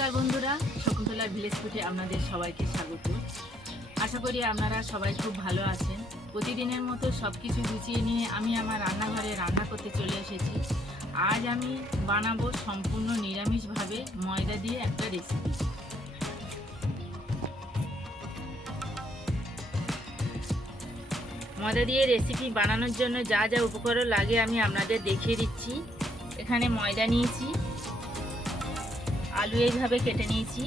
নমস্কার বন্ধুরা, শকুন্তলা ভিলেজ ফুটে আপনাদের সবাইকে স্বাগত। আশা করি আপনারা সবাই খুব ভালো আছেন। প্রতিদিনের মতো সব কিছু গুছিয়ে নিয়ে আমি আমার রান্নাঘরে রান্না করতে চলে এসেছি। আজ আমি বানাবো সম্পূর্ণ নিরামিষভাবে ময়দা দিয়ে একটা রেসিপি ময়দা দিয়ে রেসিপি বানানোর জন্য যা যা উপকরণ লাগে আমি আপনাদের দেখিয়ে দিচ্ছি। এখানে ময়দা নিয়েছি আলু এইভাবে কেটে নিয়েছি,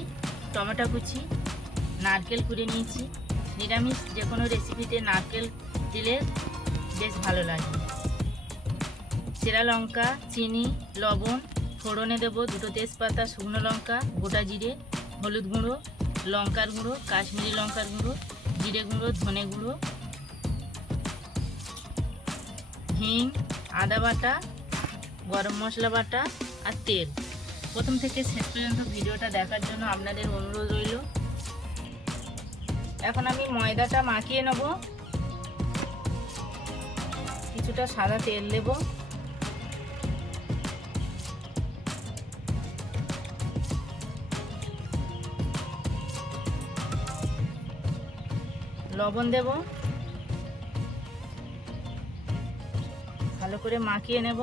টমেটো কুচি, নারকেল কুড়ে নিয়েছি। নিরামিষ যে কোনো রেসিপিতে নারকেল দিলে বেশ ভালো লাগে। সেরা লঙ্কা চিনি, লবণ, ফোড়নে দেব দুটো তেজপাতা, শুকনো লঙ্কা, গোটা জিরে, হলুদ গুঁড়ো, লঙ্কার গুঁড়ো, কাশ্মীরি লঙ্কার গুঁড়ো, জিরে গুঁড়ো, ধনে গুঁড়ো, হিং, আদা বাটা, গরম মশলা বাটা আর তেল। প্রথম থেকে শেষ পর্যন্ত ভিডিওটা দেখার জন্য আপনাদের অনুরোধ রইল। এখন আমি ময়দাটা মাখিয়ে নেব। কিছুটা সাদা তেল দেব। লবণ দেব। ভালো করে মাখিয়ে নেব।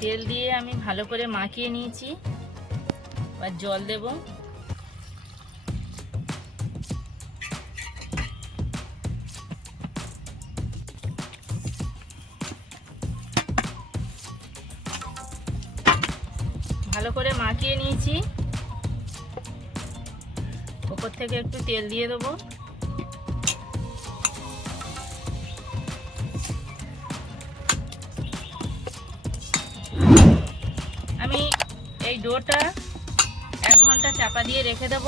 তেল দিয়ে আমি ভালো করে মাখিয়ে নিয়েছি। এবার জল দেব। ভালো করে মাখিয়ে নিয়েছি। ওপর থেকে একটু তেল দিয়ে দেবো। এই ডোটা এক ঘণ্টা চাপা দিয়ে রেখে দেব।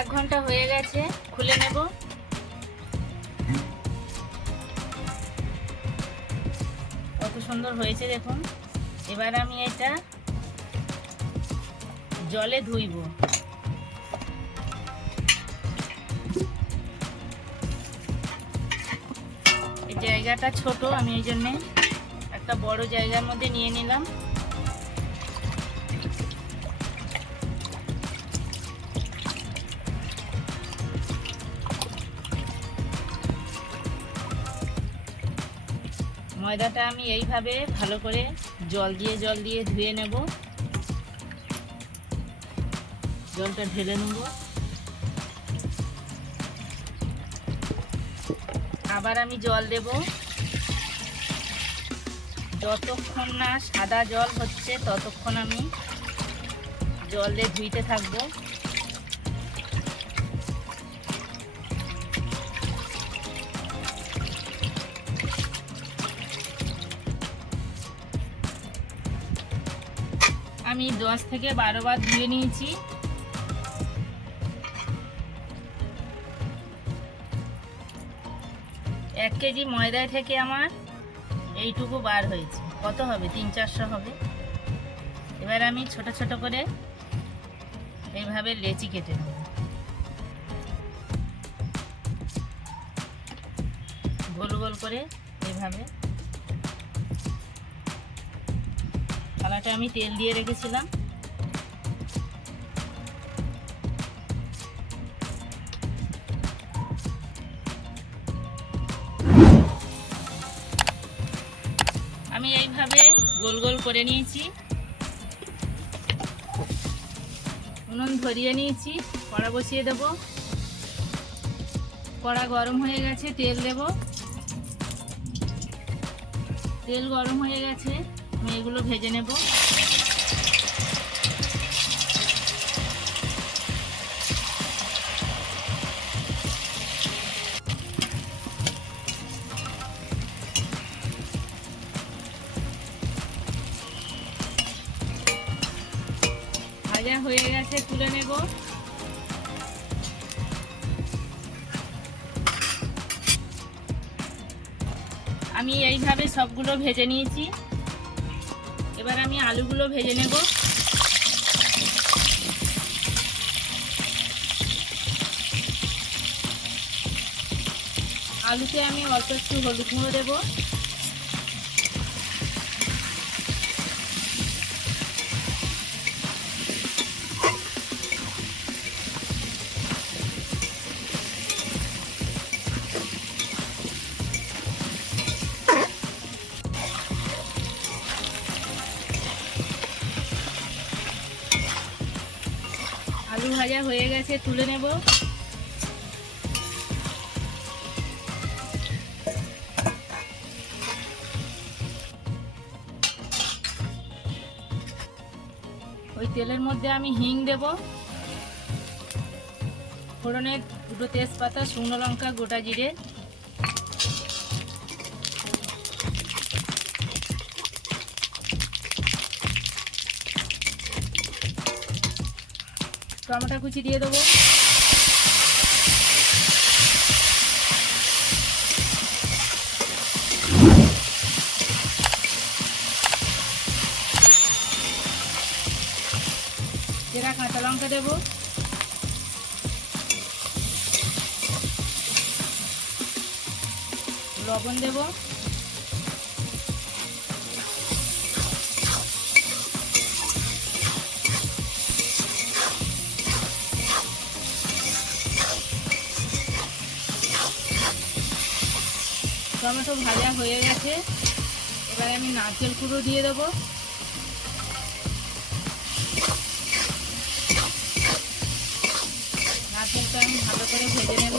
এক ঘণ্টা হয়ে গেছে, খুলে নেব। কত সুন্দর হয়েছে দেখুন। এবার আমি এটা জলে ধুইব। এই জায়গাটা ছোট, আমি এই জন্যে একটা বড় জায়গার মধ্যে নিয়ে নিলাম। ময়দাটা আমি এইভাবে ভালো করে জল দিয়ে জল দিয়ে ধুয়ে নেব। জলটা ঢেলে নেব। আবার আমি জল দেব। যতক্ষণ না সাদা জল হচ্ছে, ততক্ষণ আমি জলে ধুইতে থাকব। আমি দশ থেকে বারো বার ধুয়ে নিয়েছি। এক কেজি ময়দায় থেকে আমার এইটুকু বার হয়েছে। কত হবে? তিন চারশো হবে। এবার আমি ছোট ছোট করে এইভাবে লেচি কেটে নেব। গোল গোল করে এইভাবে। থালাটা আমি তেল দিয়ে রেখেছিলাম। গোল গোল করে নিয়েছি। উনুন ধরিয়ে নিয়েছি, কড়া বসিয়ে দেব। কড়া গরম হয়ে গেছে, তেল দেব। তেল গরম হয়ে গেছে, আমি এগুলো ভেজে নেব। হয়ে গেছে, তুলে নেব। আমি এইভাবে সবগুলো ভেজে নিয়েছি। এবার আমি আলুগুলো ভেজে নেব। আলুতে আমি অল্প একটু হলুদ গুঁড়ো দেবো। আলু ভাজা হয়ে গেছে, তুলে নেব। ওই তেলের মধ্যে আমি হিং দেব। ফোড়নের দুটো তেজপাতা, শুকনো লঙ্কা, গোটা জিরে। টমেটো কুচি দিয়ে দেবো। যেটা কাঁচা লঙ্কা দেবো। লবণ দেবো। টমেটো ভাজা হয়ে গেছে। এবার আমি নারকেল কুড়ো দিয়ে দেবো। নারকেলটা আমি ভালো করে ভেজে নেব।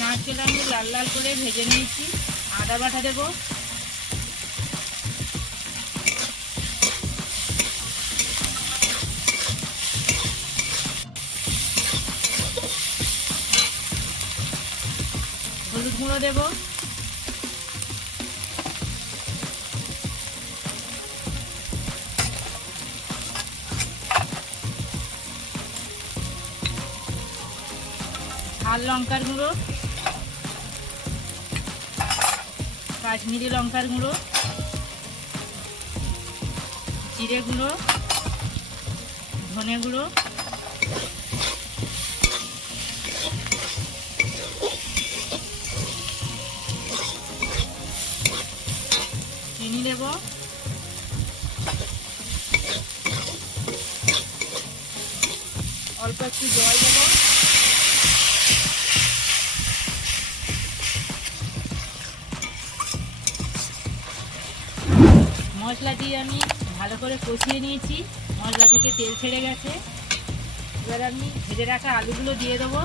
নারকেল আমি লাল লাল করে ভেজে নিয়েছি। আদা বাটা দেবো। গুঁড়ো দেবো। ঝাল লঙ্কার গুঁড়ো। কাশ্মীরি লঙ্কার গুঁড়ো। জিরে গুঁড়ো। ধনে গুঁড়ো। চিনি দেব। অল্প একটু জল দেব। মশলা দিয়ে আমি ভালো করে কষিয়ে নিয়েছি। মশলা থেকে তেল ছেড়ে গেছে। এবার আমি ভেজে রাখা আলুগুলো দিয়ে দেবো।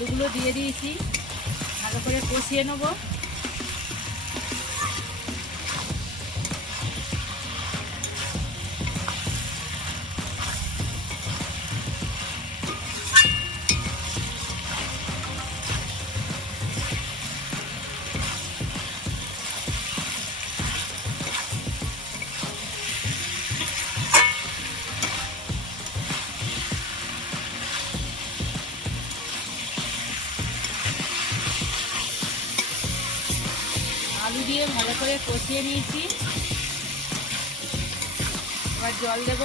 আলুগুলো দিয়ে দিয়েছি ভালো করে কষিয়ে নেব। ভালো করে কষিয়ে নিয়েছি। এবার জল দেব।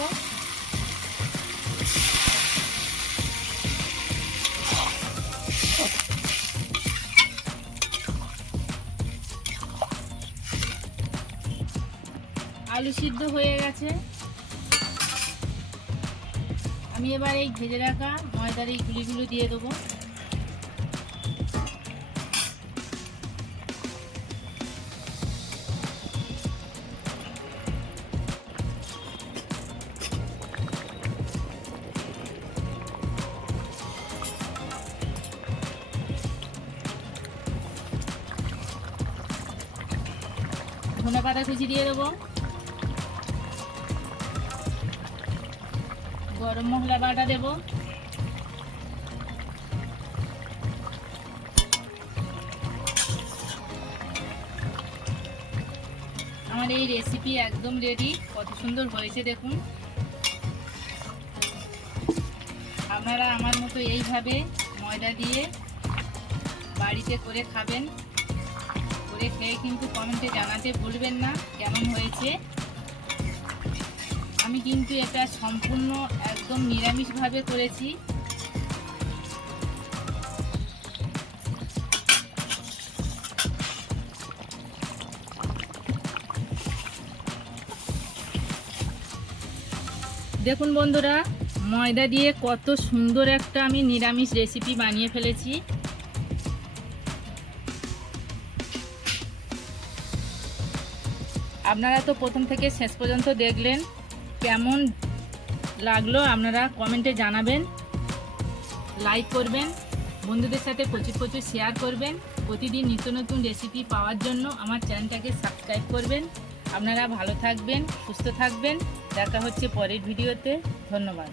আলু সিদ্ধ হয়ে গেছে। আমি এবার এই ভেজে রাখা ময়দার এই গুলিগুলো দিয়ে দেবো। পাতা কুচি দিয়ে দেবো। গরম মশলা বাটা দেবো। আমার এই রেসিপি একদম রেডি কত সুন্দর হয়েছে দেখুন। আপনারা আমার মতো এইভাবে ময়দা দিয়ে বাড়িতে করে খাবেন। করে খেয়ে কিন্তু কমেন্টে জানাতে ভুলবেন না, কেমন হয়েছে? আমি কিন্তু এটা সম্পূর্ণ একদম নিরামিষভাবে করেছি। দেখুন বন্ধুরা, ময়দা দিয়ে কত সুন্দর একটা আমি নিরামিষ রেসিপি বানিয়ে ফেলেছি। আপনারা তো প্রথম থেকে শেষ পর্যন্ত দেখলেন কেমন লাগল, আপনারা কমেন্টে জানাবেন লাইক করবেন, বন্ধুদের সাথে প্রচুর প্রচুর শেয়ার করবেন, প্রতিদিন নিত্য নতুন রেসিপি পাওয়ার জন্য আমার চ্যানেলটাকে সাবস্ক্রাইব করবেন। আপনারা ভালো থাকবেন, সুস্থ থাকবেন। দেখা হচ্ছে পরের ভিডিওতে। ধন্যবাদ।